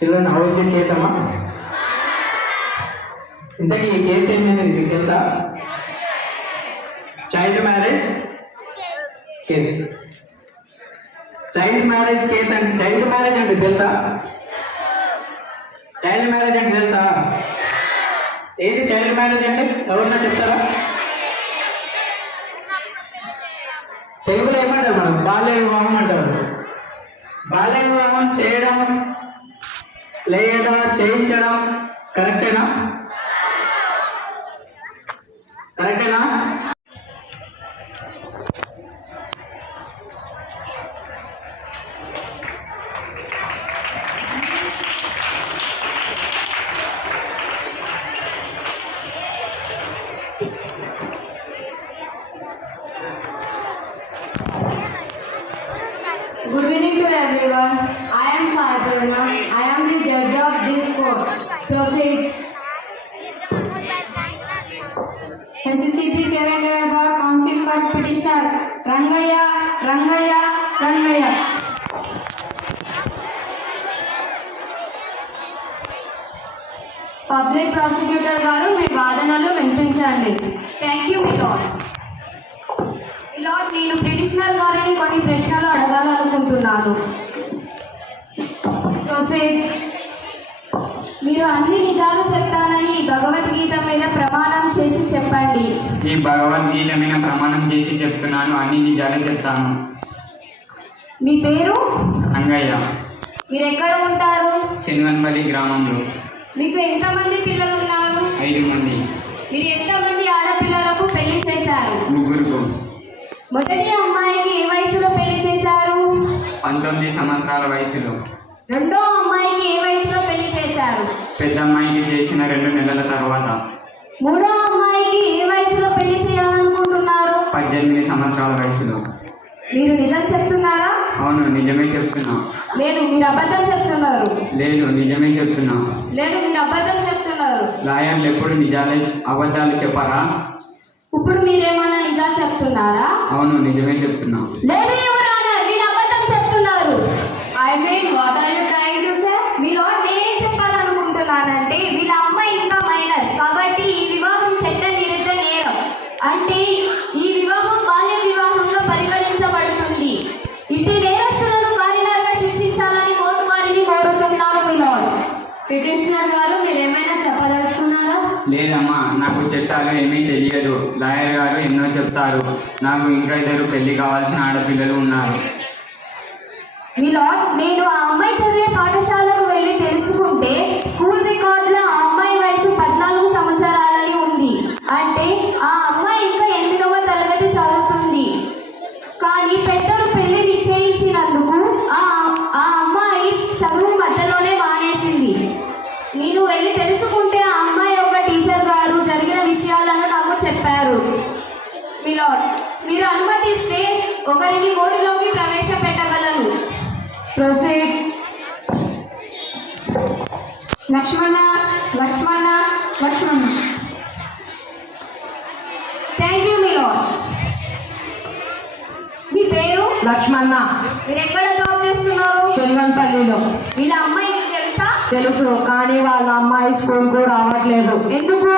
Children how is case అమ్మా? ఇంతకీ ఈ కేసు ఏమైంది మీకు తెలుసా? Child marriage case. Child marriage case అంటే చైల్డ్ మ్యారేజ్ అంటే తెలుసా? చైల్డ్ మ్యారేజ్ అంటే తెలుసా? ఏంటి చైల్డ్ మ్యారేజ్ అంటే? ఎవరన్నా చెప్తారా? తెలుగులో ఏమంటారు మనం? బాల్య వివాహం అంటారు. బాల్య వివాహం చేయడం లేదా చేయించడం కరెక్టేనా? కరెక్టేనా? Good evening to everyone. I am Sai Prerna. I am the judge of this court. Proceed. HCP 7 Level Bar Council for Petitioner Rangaya, Rangaya, Rangaya. Public prosecutor గారు మీ వాదనలు వినిపించండి. Thank you my lord. Me lord, నేను petitioner గారిని కొన్ని ప్రశ్నలు అడగాలనుకుంటున్నాను. Proceed. మీరు అన్ని నిజాలు చెప్తానని భగవద్గీత మీద ప్రమాణం చేసి చెప్పండి. ఈ భగవద్గీత మీద ప్రమాణం చేసి చెప్తున్నాను, అన్ని నిజాలే చెప్తాను. మీ పేరు? రంగయ్య. మీరు ఎక్కడ ఉంటారు? చిన్వన్పల్లి గ్రామంలో. మీకు ఎంతమంది పిల్లలు ఉన్నారు? 5 మంది. మీరు ఎంతమంది ఆడపిల్లలకు పెళ్లి చేశారు? 3. మొదటి అమ్మాయికి ఏ వయసులో పెళ్లి చేశారు? 19 సంవత్సరాల వయసులో. రెండో అమ్మాయికి ఏ వయసులో పెళ్లి చేశారు? పెద్ద అమ్మాయికి చేసిన 2 నెలల తర్వాత. మూడో అమ్మాయికి ఏ వయసులో పెళ్లి చేయాలనుకుంటున్నారు? 18 సంవత్సరాల వయసులో. మీరు నిజం చెప్తున్నారా? అవును, నిజమే చెప్తున్నా. లేదు, మీరు అబద్ధం చెప్తున్నారు. లేదు, నిజమే చెప్తున్నా. లేదు, మీరు అబద్ధం చెప్తున్నారు. లాయర్లు ఎప్పుడు అబద్ధాలు చెప్పారా? ఇప్పుడు మీరేమన్నా నిజాలు చెప్తున్నారా? అవును, నిజమే చెప్తున్నా. లేదు యువర్ ఆనర్, మీరు అబద్ధం చెప్తున్నారు. I mean what are you trying to say? My lord, నేనేం చెప్పాలనుకుంటున్నానంటే వీళ్ళ అమ్మాయి ఇంకా మైనర్ కాబట్టి ఈ వివాహం చట్ట విరుద్ధ నేరం. అంటే ఈ వివాహం బాల్య వివాహంగా పరిగణించబడుతుంది. ఇటు నేరస్తులను కారినర్గా శిక్షించాలని కోర్టు వారిని కోరుతున్నాను మీ లార్డ్. పిటిషనర్ గారు, మీరేమైనా చెప్పదలుచుకున్నారా? లేదమ్మా, నాకు చట్టాలు ఏమీ తెలియదు. లాయర్ గారు ఎన్నో చెప్తారు. నాకు ఇంకా 2 పెళ్లి కావాల్సిన ఆడపిల్లలు ఉన్నారు. మీ లార్డ్, నేను ఆ అమ్మాయి చదివే పాఠశాలకు వెళ్ళి తెలుసుకుంటే స్కూల్ రికార్డులో ఆ అమ్మాయి వయసు 14 సంవత్సరాలని ఉంది. అంటే ఆ అమ్మాయి ఇంకా 8వ తరగతి చదువుతుంది. కానీ పెద్దలు పెళ్లి నిశ్చయించినందుకు ఆ అమ్మాయి చదువు మధ్యలోనే మానేసింది. నేను వెళ్ళి తెలుసుకుంటే ఆ అమ్మాయి ఒక టీచర్ గారు జరిగిన విషయాలను నాకు చెప్పారు. మీ లార్డ్, మీరు అనుమతిస్తే ఒకరిని కోర్టులోకి ప్రవేశపెట్టగలను. Proceed. Lakshman, Lakshman, Lakshman. Thank you my lord. మీ పేరు? లక్ష్మణ. మీరు ఎక్కడ జాబ్ చేస్తున్నారు? చిన్వన్పల్లిలో. వీళ్ళ అమ్మాయి మీకు తెలుసా? తెలుసు, కానీ వాళ్ళ అమ్మాయి స్కూల్కు రావట్లేదు. ఎందుకు?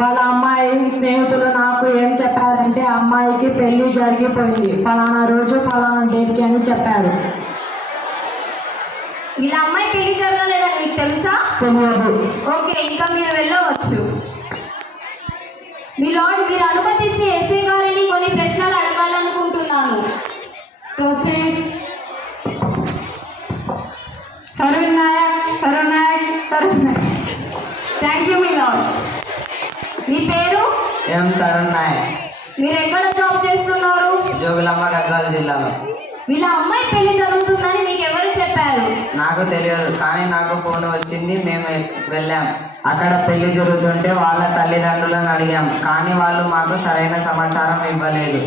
వాళ్ళ అమ్మాయి స్నేహితులు నాకు ఏం చెప్పారంటే అమ్మాయికి పెళ్లి జరిగిపోయింది, ఫలానా రోజు ఫలానా డేట్కి అని చెప్పారు. వీళ్ళ అమ్మాయి పెళ్లి జరగలేదని మీకు తెలుసా? తెలియదు. ఓకే, ఇంకా మీరు వెళ్ళవచ్చు. మీ లార్డ్, మీరు అనుమతిస్తే ఎస్ఐ గారిని కొన్ని ప్రశ్నలు అడగాలనుకుంటున్నాను. Proceed. Tarun Nayak, Tarun Nayak, Tarun Nayak. Thank you my lord. మీ పేరు? ఎం తరుణ్ నాయక్. మీరు ఎక్కడ జాబ్ చేస్తున్నారు? జోగులాంబ గద్వాల జిల్లాలో. వీళ్ళ అమ్మాయి పెళ్లి జరుగుతుందని మీకు ఎవరు చెప్పారు? నాకు తెలియదు, కానీ నాకు ఫోన్ వచ్చింది. మేము వెళ్ళాం. అక్కడ పెళ్లి జరుగుతుంటే వాళ్ళ తల్లిదండ్రులను అడిగాం, కానీ వాళ్ళు మాకు సరైన సమాచారం ఇవ్వలేదు.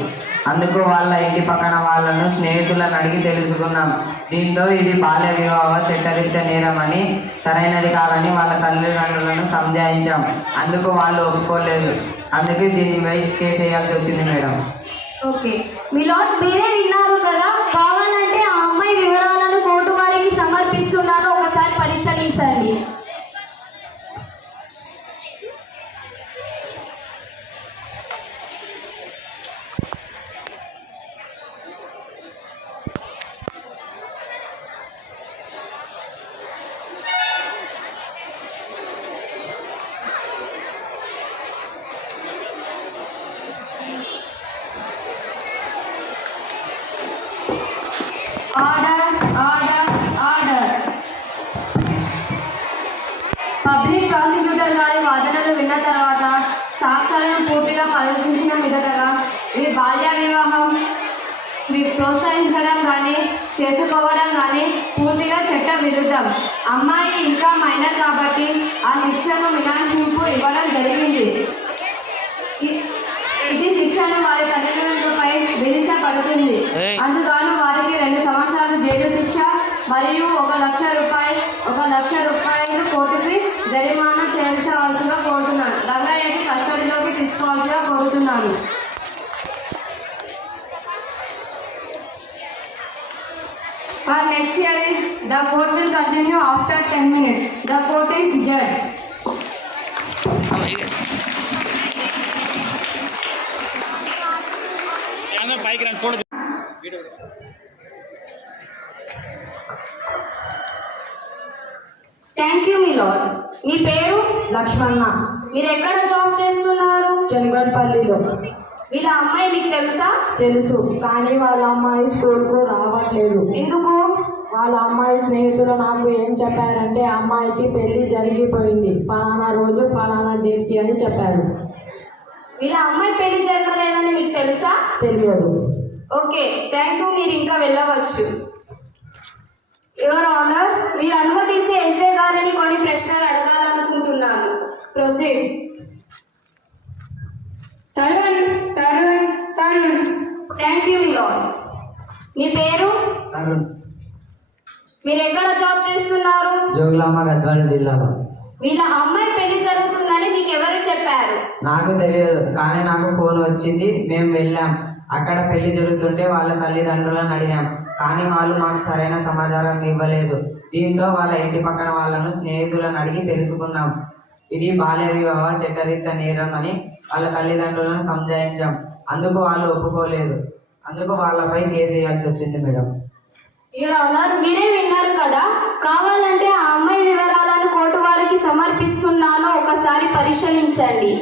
అందుకు వాళ్ళ ఇంటి పక్కన వాళ్ళను స్నేహితులను అడిగి తెలుసుకున్నాం. దీంతో ఇది బాల్య వివాహ చట్టరీత్యా నేరమని, సరైనది కాదని వాళ్ళ తల్లిదండ్రులను సంజాయించాం. అందుకు వాళ్ళు ఒప్పుకోలేదు. అందుకే దీనిపై కేసు వేయాల్సి వచ్చింది మేడం. ఓకే మీ లార్డ్ మీరే విన్నారు కదా, కావాలంటే ఆ అమ్మాయి వివరాలను కోర్టు వారికి సమర్పిస్తున్నాను, ఒకసారి పరిశీలించండి. Order order order. Public prosecutor గారి వాదనలు విన్న తర్వాత సాక్ష్యాలను పూర్తిగా పరిశీలించిన మీదటగా ఈ బాల్య వివాహం ప్రోత్సహించడం కానీ చేసుకోవడం కానీ పూర్తిగా చట్ట విరుద్ధం. అమ్మాయి ఇంకా మైనర్ కాబట్టి ఆ శిక్షను మినహాయింపు ఇవ్వడం జరిగింది. ఇది శిక్షను వారి తల్లిదండ్రులపై విధించబడుతుంది. అందుగాను వారికి 2 సంవత్సరాలు జైలు శిక్ష మరియు 1 లక్ష రూపాయలు కోర్టుకి జరిమానా చెల్లించవలసిగా కోరుతున్నాను. రంగయ్యకి కస్టడీలోకి తీసుకోవాల్సిగా కోరుతున్నాను. For next hearing, the court will continue after 10 minutes. The court is judged. Thank you my lord. మీ పేరు? లక్ష్మణ. మీరు ఎక్కడ జాబ్ చేస్తున్నారు? చెనగడ్పల్లిలో. వీళ్ళ అమ్మాయి మీకు తెలుసా? తెలుసు, కానీ వాళ్ళ అమ్మాయి స్కూల్కు రావట్లేదు. ఎందుకు? వాళ్ళ అమ్మాయి స్నేహితులు నాకు ఏం చెప్పారంటే అమ్మాయికి పెళ్లి జరిగిపోయింది, ఫలానా రోజు ఫలానా డేట్కి అని చెప్పారు. వీళ్ళ అమ్మాయి పెళ్లి జరగలేదని మీకు తెలుసా? తెలియదు. ఓకే థ్యాంక్ యూ, మీరు ఇంకా వెళ్ళవచ్చు. యువర్ ఆనర్, మీరు అనుమతిస్తే ఎస్ఏ గారిని కొన్ని ప్రశ్నలు అడగాలనుకుంటున్నాను. Proceed. Tarun Tarun Tarun. Thank you my lord. మీ పేరు? తరుణ్. మీరు ఎక్కడ జాబ్ చేస్తున్నారు? జోగులాంబ గద్వాల జిల్లాలో. వీళ్ళ అమ్మాయి పెళ్లి జరుగుతుందని మీకు ఎవరు చెప్పారు? నాకు తెలియదు, కానీ నాకు ఫోన్ వచ్చింది. మేము వెళ్ళాం. అక్కడ పెళ్లి జరుగుతుంటే వాళ్ళ తల్లిదండ్రులను అడిగాం, కానీ వాళ్ళు మాకు సరైన సమాచారం ఇవ్వలేదు. దీంతో వాళ్ళ ఇంటి పక్కన వాళ్ళను స్నేహితులను అడిగి తెలుసుకున్నాం. ఇది బాల్య వివాహ చట్టరీత్యా నేరం అని వాళ్ళ తల్లిదండ్రులను సంజాయించాం. అందుకు వాళ్ళు ఒప్పుకోలేదు. అందుకు వాళ్ళపై కేసు వేయాల్సి వచ్చింది మేడం. యువర్ ఆనర్, మీరే విన్నారు కదా, కావాలంటే ఆ అమ్మాయి వివరాలను కోర్టు వారికి సమర్పిస్తున్నాను, ఒకసారి పరిశీలించండి.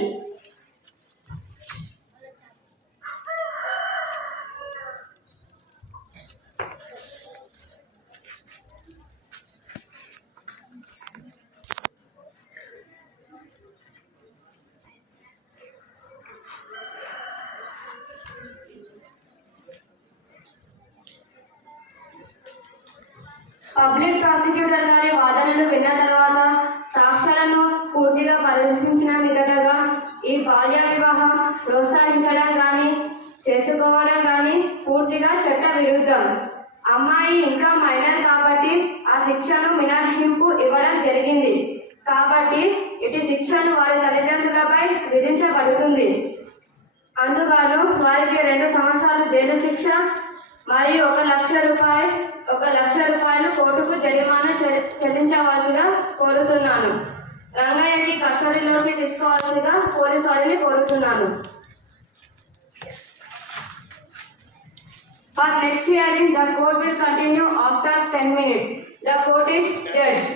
పబ్లిక్ ప్రాసిక్యూటర్ గారి వాదనలు విన్న తర్వాత సాక్ష్యాలను పూర్తిగా పరిశీలించిన మీదటగా ఈ బాల్య వివాహం ప్రోత్సహించడం కానీ చేసుకోవడం కానీ పూర్తిగా చట్ట విరుద్ధం. అమ్మాయి ఇంకా మైనర్ కాబట్టి ఆ శిక్షను మినహాయింపు ఇవ్వడం జరిగింది. కాబట్టి ఇటు శిక్షను వారి తల్లిదండ్రులపై విధించబడుతుంది. అందుగాను వారికి 2 సంవత్సరాలు జైలు శిక్ష మరియు 1 లక్ష రూపాయలు కోర్టుకు జరిమానా చెల్లించవలసిగా కోరుతున్నాను. రంగయ్యకి కస్టడీలోకి తీసుకోవాల్సిగా పోలీసు వారిని కోరుతున్నాను. For next hearing, the court will continue after 10 minutes. The court is judged.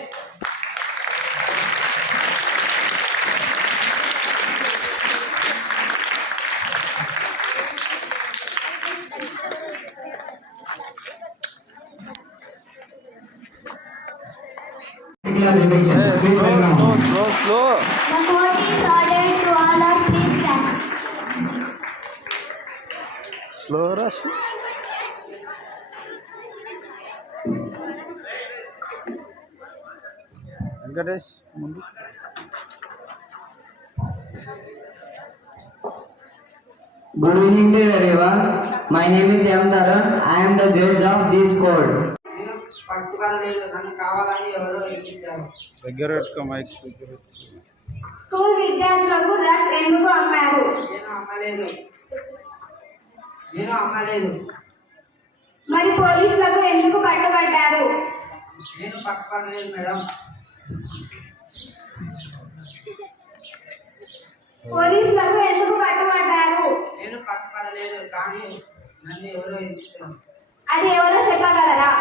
Slow. The court is ordered to all of please stand. Slow rush. Venkatesh, mundu. Good evening to everyone. My name is M. Tarun. I am the judge of this court. దగ్గర పెట్టుకో mic. School విద్యార్థులకు drugs ఎందుకు అమ్మారు? అమ్మలేదు. నేను అమ్మలేదు. మరి పోలీసులకు ఎందుకు పట్టుబడ్డారు? నేను పట్టుకోలేదు మేడం. పోలీసులకు ఎందుకు పట్టుబడ్డారు? నేను పట్టుకోలేదు, కానీ నన్ను ఎవరో ఇచ్చారు. అది ఎవరో చెప్పగలరా?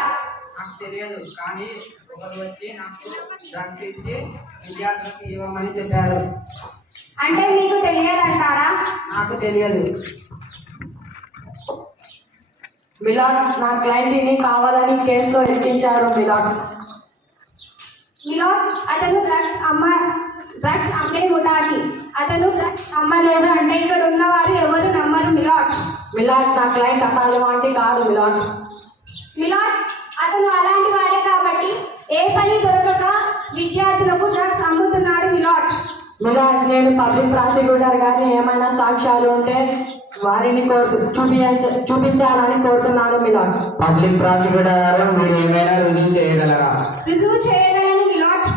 నాకు తెలియదు, కానీ ఒకరు వచ్చి నాకు డ్రగ్స్ ఇచ్చి విద్యార్థులకు ఇవ్వమని చెప్పారు. అంటే మీకు తెలియదంటారా? నాకు తెలియదు. మిలాడ్, నా క్లయింట్ని కావాలని కేసులో ఎక్కించారు మిలాడ్. మిలాడ్, అతను డ్రగ్స్ అమ్మే ముఠాకి. అతను డ్రగ్స్ అమ్మలేదు అంటే ఇక్కడ ఉన్నవారు ఎవరు నమ్మరు మిలాడ్. మిలాడ్, నా క్లయింట్ అలాంటి కాదు మిలాడ్. మిలాడ్, అతను అలాంటి వాడే కాబట్టి ఏ పని దొరకక విద్యార్థులకు డ్రగ్స్ అమ్ముతున్నాడు మిలాడ్. మిలాడ్, నేను పబ్లిక్ ప్రాసిక్యూటర్ గారిని ఏమైనా సాక్ష్యాలు ఉంటే వారిని చూపించాలని కోరుతున్నాను మిలాడ్. పబ్లిక్ ప్రాసిక్యూటర్ గారు, మీరు ఏమైనా రుజువు చేయగలరా? రుజువు చేయగలను మిలాడ్.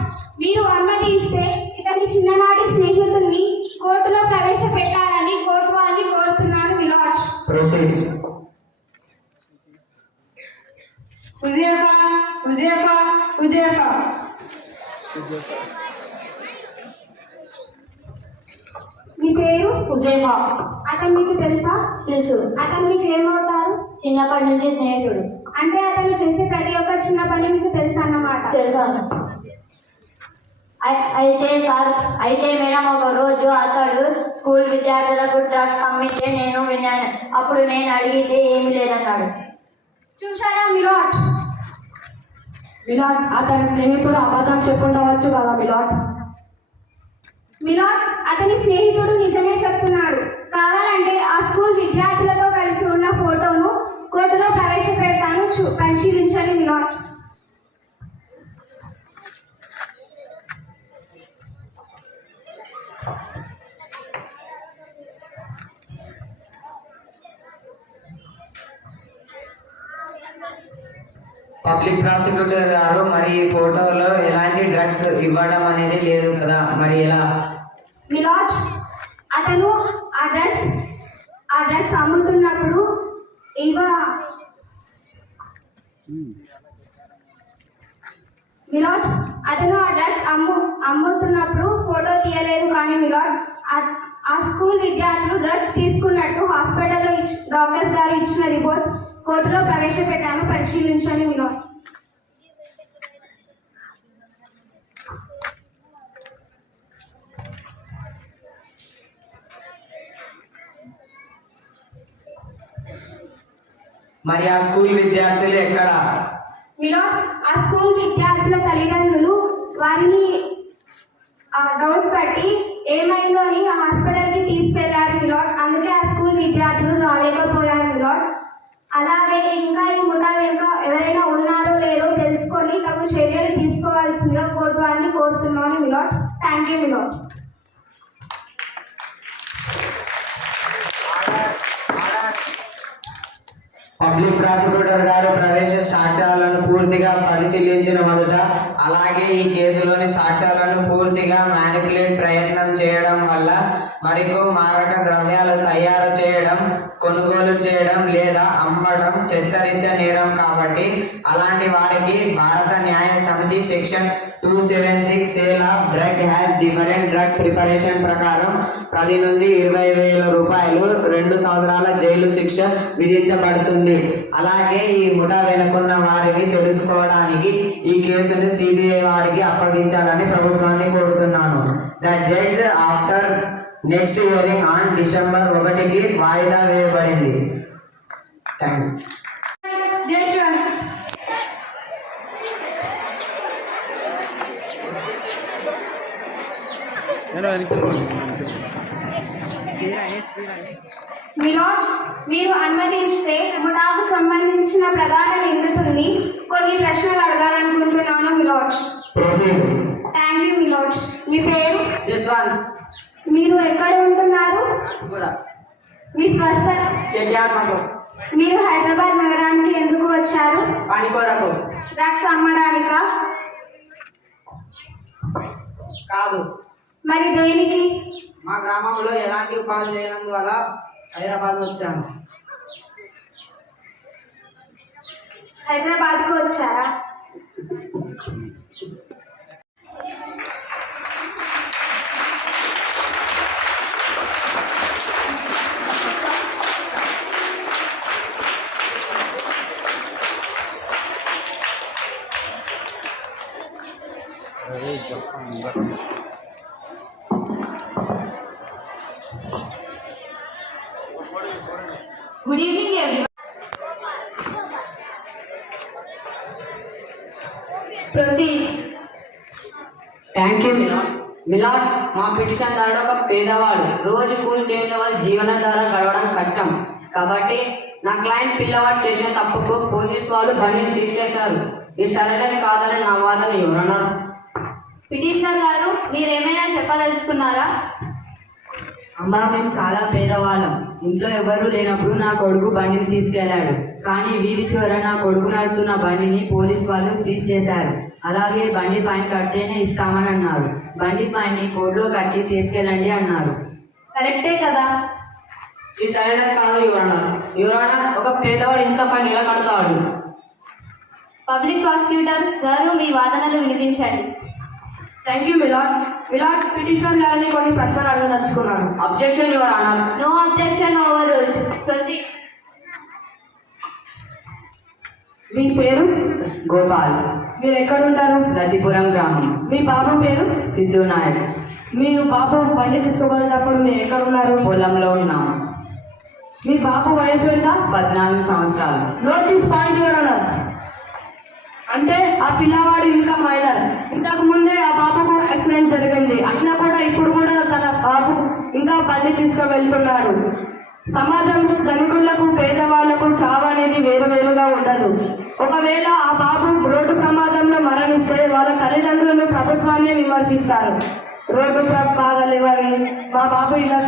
మీరు అనుమతి ఇస్తే ఇతని చిన్ననాటి స్నేహితుల్ని కోర్టులో ప్రవేశపెట్టాలని కోర్టు వారిని కోరుతున్నాను మిలాడ్. ప్రొసీడ్. హుజైఫా, హుజైఫా, హుజైఫా. మీ పేరు? హుజైఫా. అతను మీకు తెలుసా? తెలుసు. అతను మీకు ఏమవుతారు? చిన్నప్పటి నుంచి స్నేహితుడు. అంటే అతను చేసే ప్రతి ఒక్క చిన్న పని మీకు తెలుసు అన్నమాట. తెలుసాను. అయితే మేడం ఒక రోజు అతడు స్కూల్ విద్యార్థులకు డ్రగ్స్ అమ్మితే నేను విన్నాను. అప్పుడు నేను అడిగితే ఏమీ లేదన్నాడు. చూశారా మిలాడ్? మిలాడ్, అతని స్నేహితుడు అబద్ధం చెప్పుండవచ్చు కదా మిలాడ్. మిలాడ్, అతని స్నేహితుడు నిజమే చెప్తున్నాడు. కావాలంటే ఆ స్కూల్ విద్యార్థులతో కలిసి ఉన్న ఫోటోను కోర్టులో ప్రవేశపెడతాను, పరిశీలించండి మిలాడ్. పబ్లిక్ ప్రాసిక్యూటర్ గారు, మరి ఈ ఫోటోలో ఎలాంటి డ్రగ్స్ ఇవ్వడం అనేది లేదు కదా, మరి ఎలా? మిలాడ్, అతను ఆ డ్రగ్స్ అమ్ముతున్నప్పుడు మిలాడ్, అతను ఆ డ్రగ్స్ అమ్ముతున్నప్పుడు ఫోటో తీయలేదు. కానీ మిలాడ్, ఆ స్కూల్ విద్యార్థులు డ్రగ్స్ తీసుకున్నట్టు హాస్పిటల్లో డాక్టర్స్ గారు ఇచ్చిన రిపోర్ట్స్ కోర్టులో ప్రవేశపెట్టాను, పరిశీలించండి మిలాడ్. మరి ఆ స్కూల్ విద్యార్థులు ఎక్కడ? మిలాడ్, ఆ స్కూల్ విద్యార్థుల తల్లిదండ్రులు వారిని డౌట్ పట్టి ఏమైందో అని హాస్పిటల్కి తీసుకెళ్లారు మిలాడ్. అందుకే ఆ స్కూల్ విద్యార్థులు రాలేకపోయారు మిలాడ్. అలాగే ఇంకా ఈ ముఠా వెనుక ఎవరైనా ఉన్నారో లేదో తెలుసుకొని తగు చర్యలు తీసుకోవాల్సిందిగా కోర్టు వారిని కోరుతున్నాను my lord. Thank you my lord. Public prosecutor గారు ప్రవేశ సాక్ష్యాలను పూర్తిగా పరిశీలించిన మొదట, అలాగే ఈ కేసులోని సాక్ష్యాలను పూర్తిగా మ్యానిపులేట్ ప్రయత్నం చేయడం వల్ల మరికు మారక ద్రవ్యాలు తయారు చేయడం, కొనుగోలు చేయడం లేదా అమ్మడం చట్టరీత్యా నేరం కాబట్టి అలాంటి వారికి భారత న్యాయ సమితి section 276 sale of drug has different drug preparation ప్రకారం 10 నుండి 20,000 రూపాయలు 2 సంవత్సరాల జైలు శిక్ష విధించబడుతుంది. అలాగే ఈ ముఠా వెనుకున్న వారిని తెలుసుకోవడానికి ఈ కేసును సిబిఐ వారికి అప్పగించాలని ప్రభుత్వాన్ని కోరుతున్నాను. The judge after next hearing on December 1కి వాయిదా వేయబడింది. Thank you. మిలాడ్, మీరు అనుమతిస్తే ముఠాకు సంబంధించిన ప్రధాన నిందితుల్ని కొన్ని ప్రశ్నలు అడగాలనుకుంటున్నాను మిలాడ్. Thank you milord. మీ పేరు? జస్వాన్. మీరు ఎక్కడ ఉంటున్నారు? మీ స్వస్థలం? మీరు హైదరాబాద్ నగరానికి ఎందుకు వచ్చారు? డ్రగ్స్ అమ్మడానికా? కాదు. మరి దేనికి? మా గ్రామంలో ఎలాంటి ఉపాధి లేనందువల్ల హైదరాబాద్ వచ్చాను. హైదరాబాద్కు వచ్చారా? Good evening everyone. Proceed. Thank you my lord. మా పిటిషన్దారుడు ఒక పేదవాడు. రోజు కూలి చేయడం వల్ల జీవనాధారం గడవడం కష్టం. కాబట్టి నా క్లయింట్ పిల్లవాడు చేసిన తప్పుకు పోలీసు వాళ్ళు బండిని సీజ్ చేశారు. ఇది సరైనది కాదని నా వాదన ఎవరన్నారు? పిటిషనర్ గారు, మీరేమైనా చెప్పదలుచుకున్నారా? అమ్మా, మేము చాలా పేదవాళ్ళం. ఇంట్లో ఎవరు లేనప్పుడు నా కొడుకు బండిని తీసుకెళ్లాడు. కానీ వీధి చివర నా కొడుకు నడుపుతున్న బండిని పోలీసు వాళ్ళు సీజ్ చేశారు. అలాగే బండి ఫైన్ కడితేనే ఇస్తామని అన్నారు. బండి ఫైన్ని కోర్టులో కట్టి తీసుకెళ్ళండి అన్నారు. కరెక్టే కదా? ఇది సరైనది కాదు యువరన్నారు. ఒక పేదవాడు ఇంత ఫైన్ ఎలా కడతాడు? పబ్లిక్ ప్రాసిక్యూటర్ గారు, మీ వాదనలు వినిపించండి. Thank you my lord. పిటిషనర్ గారిని కొన్ని ప్రశ్నలు అడగదలుచుకున్నాను. Objection your honour. No objection, overruled. Proceed. మీ పేరు? గోపాల్. మీరు ఎక్కడుంటారు? లతిపురం గ్రామం. మీ బాబు పేరు? సిద్ధు నాయక్. మీరు బాబు బండి తీసుకోబోయేటప్పుడు మీరు ఎక్కడున్నారు? పొలంలో ఉన్నాము. మీ బాబు వయసు ఎంత? 14 సంవత్సరాలు. Note this point your honour. అంటే ఆ పిల్లవాడు ఇంకా మైనర్. ఇంతకు ముందే ఆ బాబుకు యాక్సిడెంట్ జరిగింది. అట్లా కూడా ఇప్పుడు కూడా తన బాబు ఇంకా బండి తీసుకువెళ్తున్నాడు. సమాజంలో ధనికులకు పేదవాళ్లకు చావు అనేది వేరువేరుగా ఉండదు. ఒకవేళ ఆ బాబు రోడ్డు ప్రమాదంలో మరణిస్తే వాళ్ళ తల్లిదండ్రులు ప్రభుత్వాన్ని విమర్శిస్తారు. రోడ్డు బాగాలేవని, మా బాబు ఇలా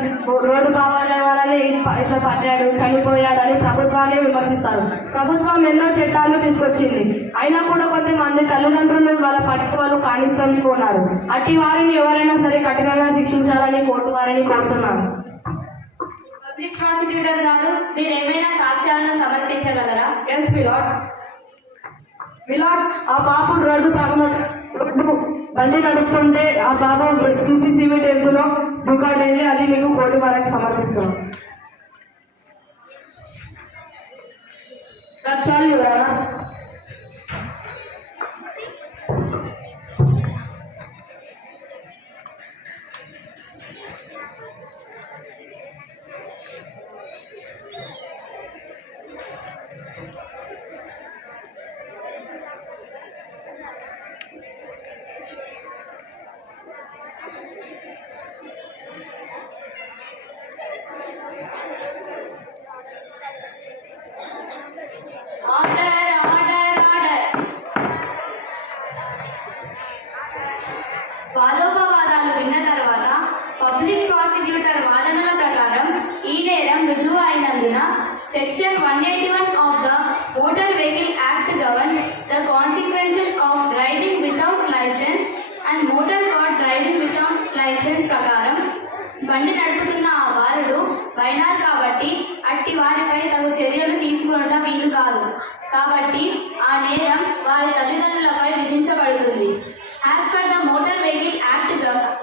రోడ్డు బాగాలేవాలని ఇట్లా పడ్డాడు, చనిపోయాడని ప్రభుత్వాన్ని విమర్శిస్తారు. ప్రభుత్వం ఎన్నో చట్టాలు తీసుకొచ్చింది. అయినా కూడా కొంతమంది తల్లిదండ్రులు వాళ్ళ పట్టుకోలు కానిస్తున్నారు. అట్టి వారిని ఎవరైనా సరే కఠినంగా శిక్షించాలని కోర్టు వారిని కోరుతున్నారు. పబ్లిక్ ప్రాసిక్యూటర్ గారు, మీరేమైనా సాక్ష్యాలను సమర్పించగలరా? ఎస్ మిలాడ్, ఆ బాబు రోడ్డు బండి నడుపుతుంటే ఆ బాబు CCTV టెంతులో రికార్డ్ అయింది. అది మీకు కోర్టు వారికి సమర్పిస్తున్నాం. That's all, Your Honor. Order, order, order. వాదోపవాదాలు విన్న తర్వాత పబ్లిక్ ప్రాసిక్యూటర్ వాదనల ప్రకారం ఈ నేరం రుజువు అయినందున section 181 of the motor vehicle act governs the consequences of driving without licence and motor car driving without licence ప్రకారం బండి నడుపుతున్న ఆ బాలుడు మైనర్ కాబట్టి అట్టి వారిపై తగు చర్యలు తీసుకునడం వీలు కాదు. కాబట్టి ఆ నేరం వారి తల్లిదండ్రులపై విధించబడుతుంది. As per the motor vehicle act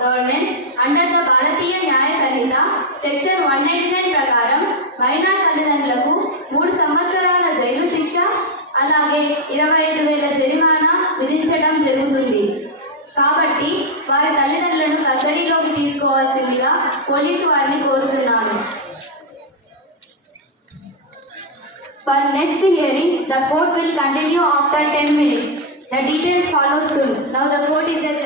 governance under the Bharatiya Nyaya Sanhita section 189 ప్రకారం మైనర్ తల్లిదండ్రులకు 3 సంవత్సరాల జైలు శిక్ష అలాగే 25,000 జరిమానా విధించడం జరుగుతుంది. కాబట్టి వారి తల్లిదండ్రులను కస్టడీలోకి తీసుకోవాల్సిందిగా పోలీసు వారిని కోరుతున్నాను. For next hearing, the court will continue after 10 minutes. The details follow soon. Now the court is at